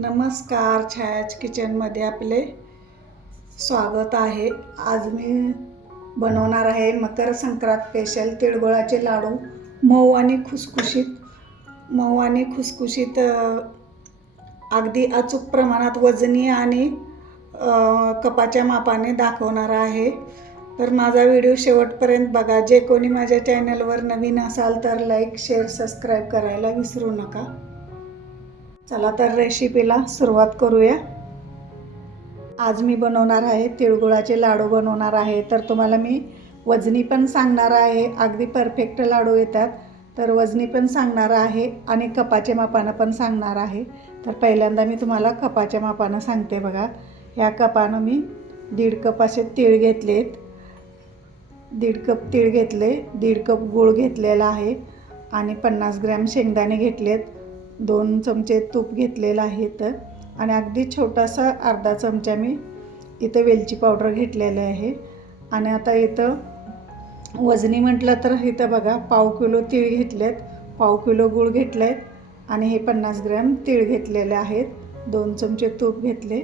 नमस्कार, छायाच किचनमध्ये आपले स्वागत आहे। आज मी बनवणार आहे मकर संक्रांत स्पेशल तिळगुळाचे लाडू। मऊ आणि खुसखुशीत अगदी अचूक प्रमाणात वजनी आणि कपाच्या मापाने दाखवणार आहे। तर माझा व्हिडिओ शेवटपर्यंत बघा। जे कोणी माझ्या चॅनलवर नवीन असाल तर लाईक, शेअर, सबस्क्राईब करायला विसरू नका। चला तर रेसिपीला सुरुवात करूया। आज मी बनवणार आहे तिळगुळाचे लाडू बनवणार आहे। तर तुम्हाला मी वजनी पण सांगणार आहे, अगदी परफेक्ट लाडू येतात तर वजनी पण सांगणार आहे आणि कपाच्या मापानं पण सांगणार आहे। तर पहिल्यांदा मी तुम्हाला कपाच्या मापानं सांगते बघा। ह्या कपानं मी 1.5 कप असे तीळ घेतलेत, 1.5 कप तीळ घेतले, 1.5 कप गूळ घेतलेला आहे आणि 50 ग्रॅम शेंगदाणे घेतलेत, 2 चमचे तूप घेतलेलं आहे तर आणि अगदी छोटासा अर्धा चमचा मी इथं वेलची पावडर घेतलेलं आहे। आणि आता इथं वजनी म्हटलं तर इथं बघा 1/2 किलो तीळ घेतलेत, 1/2 किलो गूळ घेतलेत आणि हे 50 ग्रॅम तीळ घेतलेले आहेत, 2 चमचे तूप घेतले,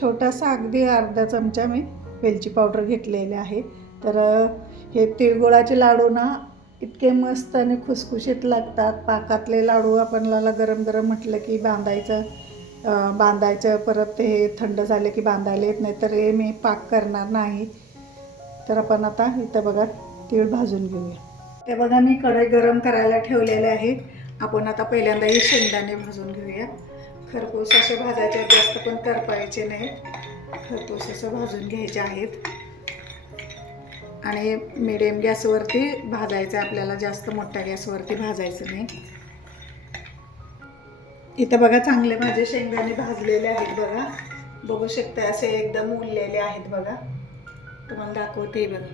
छोटासा अगदी अर्धा चमचा मी वेलची पावडर घेतलेले आहे। तर हे तिळगुळाचे लाडू ना इतके मस्त आणि खुसखुशीत लागतात। पाकातले लाडू आपल्याला गरम गरम म्हटलं की बांधायचं परत ते थंड झाले की बांधायला येत नाही, तर हे मी पाक करणार नाही। तर आपण आता इथं बघा तीळ भाजून घेऊया। ते बघा मी कढई गरम करायला ठेवलेले आहे। आपण आता पहिल्यांदा हे शेंगदाणे भाजून घेऊया। खरपूस असे भाजायचे, जास्त पण करपायचे नाही, खरपूस असं भाजून घ्यायचे आहेत आणि मीडियम गॅसवरती भाजायचं आपल्याला, जास्त मोठ्या गॅसवरती भाजायचं नाही। इथं बघा चांगले माझे शेंगदाणे भाजलेले आहेत बघा, बघू शकता असे एकदम उरलेले आहेत बघा। तुम्हाला दाखवते बघा,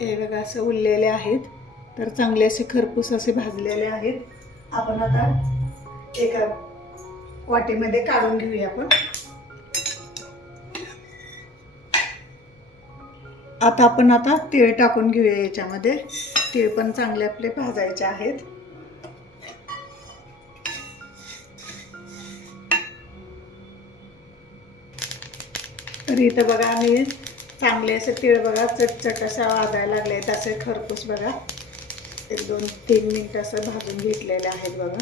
हे बघा असं उरलेले आहेत। तर चांगले असे खरपूस असे भाजलेले आहेत। आपण आता एका वाटीमध्ये काढून घेऊया आपण। आता तीळ टाकून घेऊया याच्यामध्ये। तीळ पण चांगले आपले भाजायचे आहेत। तर इथं बघा मी चांगले असे तीळ बघा चटचट अशा वाजायला लागले, असे खरपूस बघा 1-2-3 मिनिट असं भाजून घेतलेले आहेत बघा।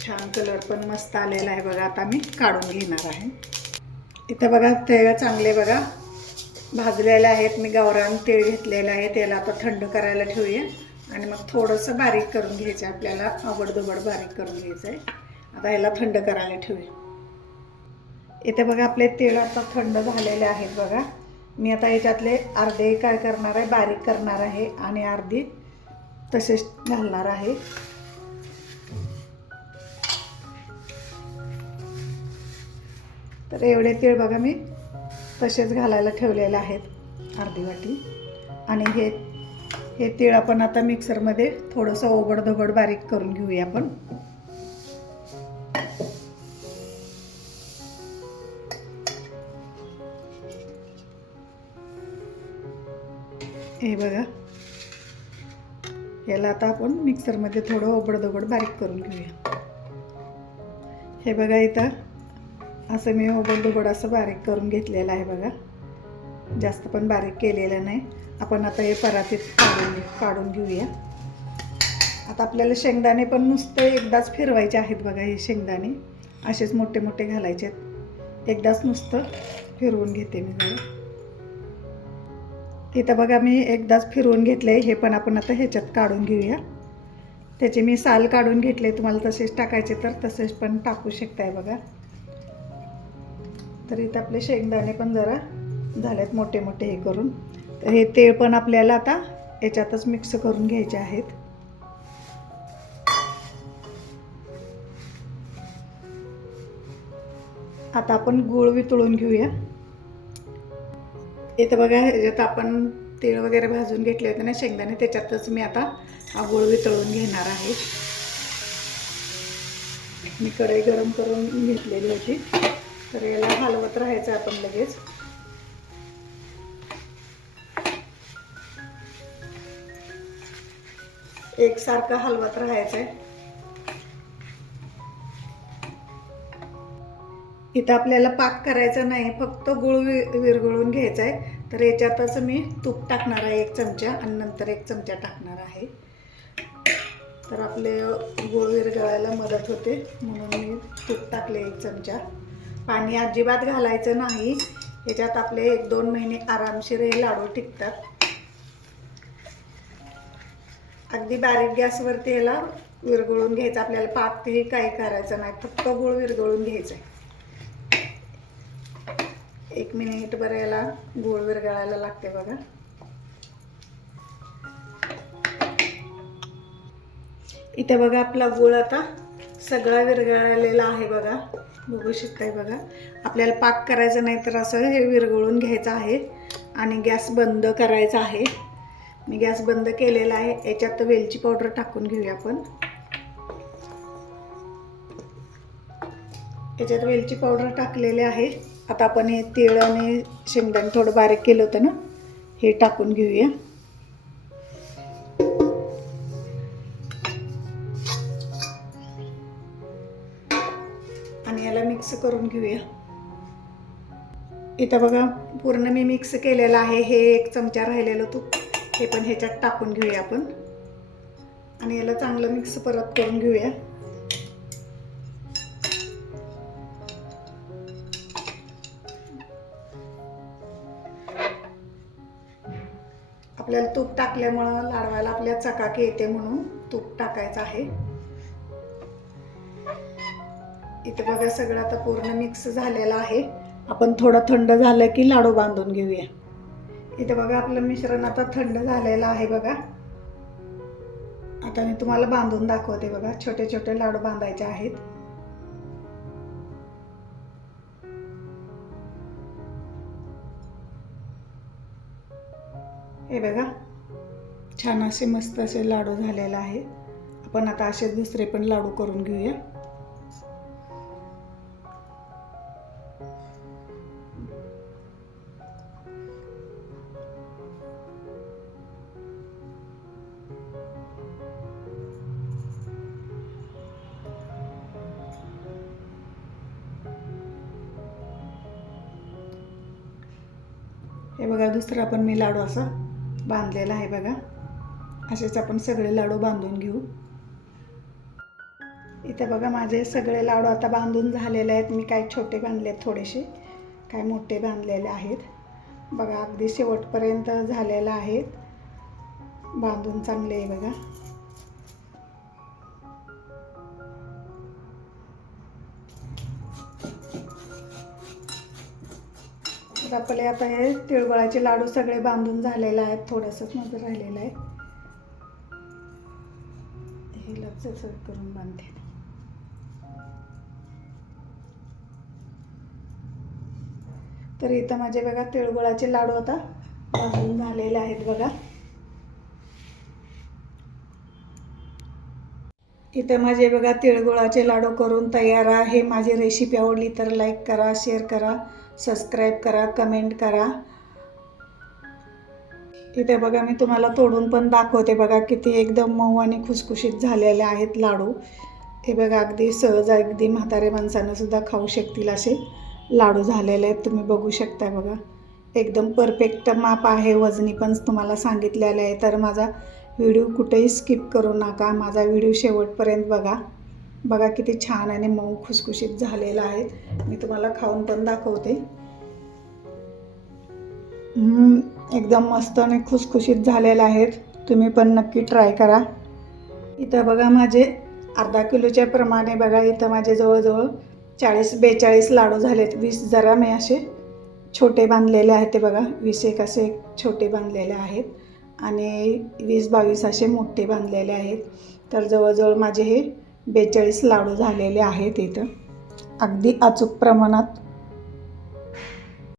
छान कलर पण मस्त आलेला आहे बघा। आता मी काढून घेणार आहे। इथं बघा तीळ चांगले बघा भाजलेले आहेत। मी गावरान तीळ घेतलेले आहे, त्याला आता थंड करायला ठेवूया आणि मग थोडंसं बारीक करून घ्यायचं आपल्याला, अबडधोबड बारीक करून घ्यायचं आहे। आता याला थंड करायला ठेवूया। इथे बघा आपले तीळ आता थंड झालेले आहेत बघा। मी आता याच्यातले अर्धे काय करणार आहे, बारीक करणार आहे आणि अर्धी तसेच घालणार आहे। तर एवढे तीळ बघा मी तसेच घालायला ठेवलेले आहेत अर्धी वाटी। आणि हे तीळ आपण आता मिक्सरमध्ये थोडंसं ओबडधोबड बारीक करून घेऊया आपण। हे बघा याला आता आपण मिक्सरमध्ये थोडं ओबडधोबड बारीक करून घेऊया। हे बघा इथं असं मी ओबडधोबड असं बारीक करून घेतलेलं आहे बघा, जास्त पण बारीक केलेलं नाही। आपण आता हे परातीत काढून घेऊया। आता आपल्याला शेंगदाणे पण नुसतं एकदाच फिरवायचे आहेत बघा। हे शेंगदाणे असेच मोठे मोठे घालायचे आहेत, एकदाच नुसतं फिरवून घेते मी जरा। इथं बघा मी एकदाच फिरवून घेतले, हे पण आपण आता ह्याच्यात काढून घेऊया। त्याचे मी साल काढून घेतले, तुम्हाला तसेच टाकायचे तर तसेच पण टाकू शकताय बघा। तर इथं आपले शेंगदाणे पण जरा झालेत मोठे मोठे हे करून। तर हे तीळ पण आपल्याला आता याच्यातच मिक्स करून घ्यायचे आहेत। आता आपण गूळ वितळून घेऊया। इथं बघा ह्याच्यात आपण तीळ वगैरे भाजून घेतले होते ना शेंगदाणे, त्याच्यातच मी आता हा गूळ वितळून घेणार आहे। मी कढई गरम करून घेतलेली होती, तर याला हलवत राहायचं आपण लगेच। एकसारखं हलवत राहायचं आहे। इथं आपल्याला पाक करायचा नाही, फक्त गूळ विरघळून घ्यायचा आहे. तर याच्यातच मी तूप टाकणार आहे 1 चमचा आणि नंतर 1 चमचा टाकणार आहे. तर आपले गूळ विरघळायला मदत होते म्हणून मी तूप टाकले 1 चमचा. पाणी अजिबात घालायचं नाही. याच्यात आपले 1-2 महिने आरामशीर हे लाडू टिकतात. अगदी बारीक गॅसवरती याला विरघळून घ्यायचं. आपल्याला पाक ते काही करायचं नाही, फक्त गूळ विरघळून घ्यायचं आहे. 1 मिनिटभर याला गूळ विरघळायला लागते बघा. इथे बघा आपला गूळ आता सगळा विरघळलेला आहे बघा, बघू शकताय बघा. आपल्याला पाक करायचं नाही तर असं हे विरघळून घ्यायचं आहे आणि गॅस बंद करायचा आहे. मी गॅस बंद केलेला आहे. याच्यात वेलची पावडर टाकून घेऊया आपण. याच्यात वेलची पावडर टाकलेले आहे. आता आपण हे तीळ आणि शेंगदाणे थोडं बारीक केलं होतं ना, हे टाकून घेऊया. आणि याला मिक्स करून घेऊया. इथं बघा पूर्ण मी मिक्स केलेलं आहे. हे 1 चमचा राहिलेलं तूप हे पण ह्याच्यात टाकून घेऊया आपण आणि याला चांगलं मिक्स परत करून घेऊया. आपल्याला तूप टाकल्यामुळं लाडवायला आपल्या चकाकी येते म्हणून तूप टाकायचं आहे. इथे बघा सगळं आता पूर्ण मिक्स झालेलं आहे. आपण थोडं थंड झालं की लाडू बांधून घेऊया. इथे बघा आपलं मिश्रण आता थंड झालेलं आहे बघा. आता मी तुम्हाला बांधून दाखवते बघा. छोटे छोटे लाडू बांधायचे आहेत. हे बघा छान असे मस्त असे लाडू झालेले आहे. आपण आता असे दुसरे पण लाडू करून घेऊया. हे बघा दुसरा पण मी लाडू असा बांधलेला आहे बघा. असेच आपण सगळे लाडू बांधून घेऊ. इथे बघा माझे सगळे लाडू आता बांधून झालेले आहेत. मी काही छोटे बांधले थोडेसे, काही मोठे बांधलेले आहेत बघा. अगदी शेवटपर्यंत झालेलं आहे बांधून चांगले आहे बघा. तर आपले आता हे तिळगुळाचे लाडू सगळे बांधून झालेले आहेत. थोडंसंच माझं राहिलेलं आहे. हे लक्षच करून बांधते. तर इथं माझे बघा तिळगुळाचे लाडू आता बांधून झालेले आहेत बघा. इथे माझे बघा तिळगुळाचे लाडू करून तयार आहे. माझी रेसिपी आवडली तर लाईक करा, शेअर करा, सबस्क्राईब करा, कमेंट करा. इथे बघा मी तुम्हाला तोडून पण दाखवते बघा. किती एकदम मऊ आणि खुसखुशीत झालेले आहेत लाडू. हे बघा अगदी सहज अगदी म्हातारे माणसांना सुद्धा खाऊ शकतील असे लाडू झालेले आहेत. तुम्ही बघू शकता बघा. एकदम परफेक्ट माप आहे. वजनी पण तुम्हाला सांगितलेलं आहे. तर माझा व्हिडिओ कुठेही स्किप करू नका. माझा व्हिडिओ शेवटपर्यंत बघा. बघा किती छान आणि मऊ खुसखुशीत झालेला आहे. मी तुम्हाला खाऊन पण दाखवते. एकदम मस्त आणि खुसखुशीत झालेले आहेत. तुम्ही पण नक्की ट्राय करा. इथं बघा माझे अर्धा किलोच्या प्रमाणे बघा. इथं माझे जवळजवळ 40-42 लाडू झालेत. 20 जरा मी असे छोटे बांधलेले आहेत. ते बघा 21 असे छोटे बांधलेले आहेत आणि 20-22 असे मोठे बांधलेले आहेत. तर जवळजवळ माझे हे 42 लाडू झालेले आहेत. इथं अगदी अचूक प्रमाणात